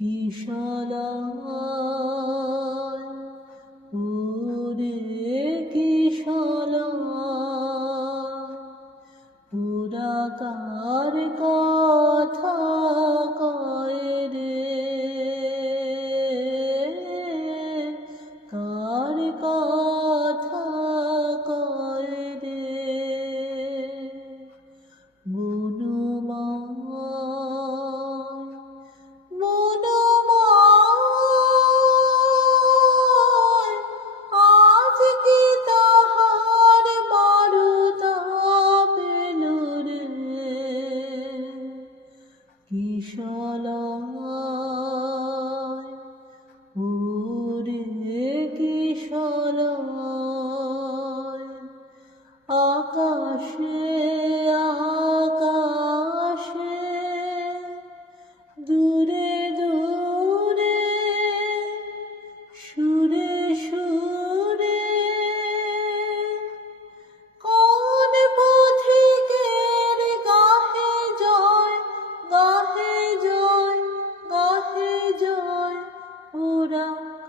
কিশলায় ওরে কিশলায় পুরা কার কা কিশলা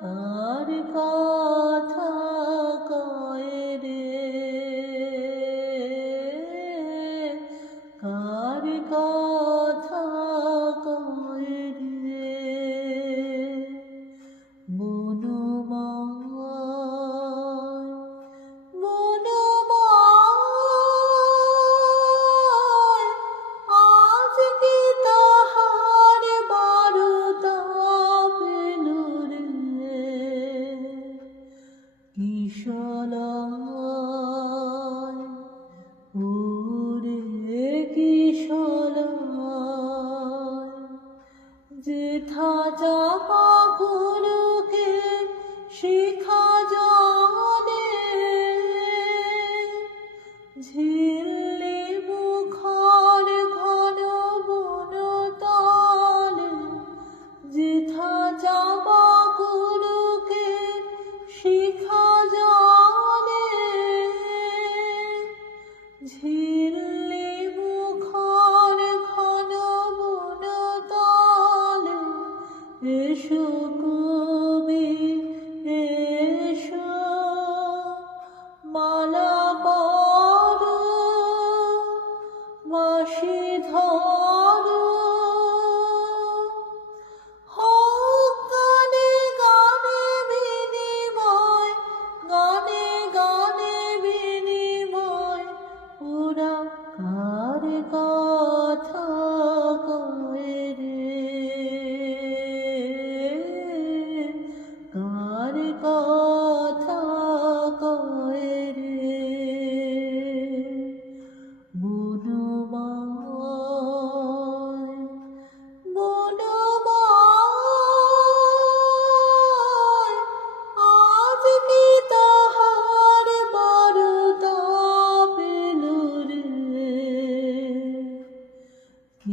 আর কথা কয় রে? কার কথা Oh.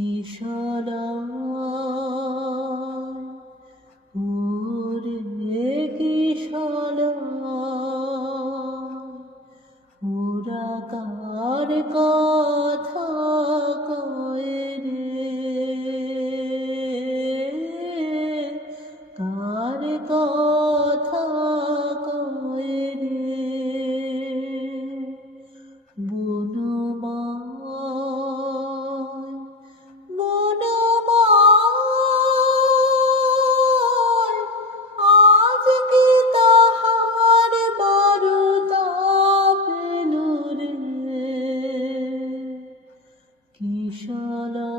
কিশলায় ওরে কিশলায় ওরা কার বিশালা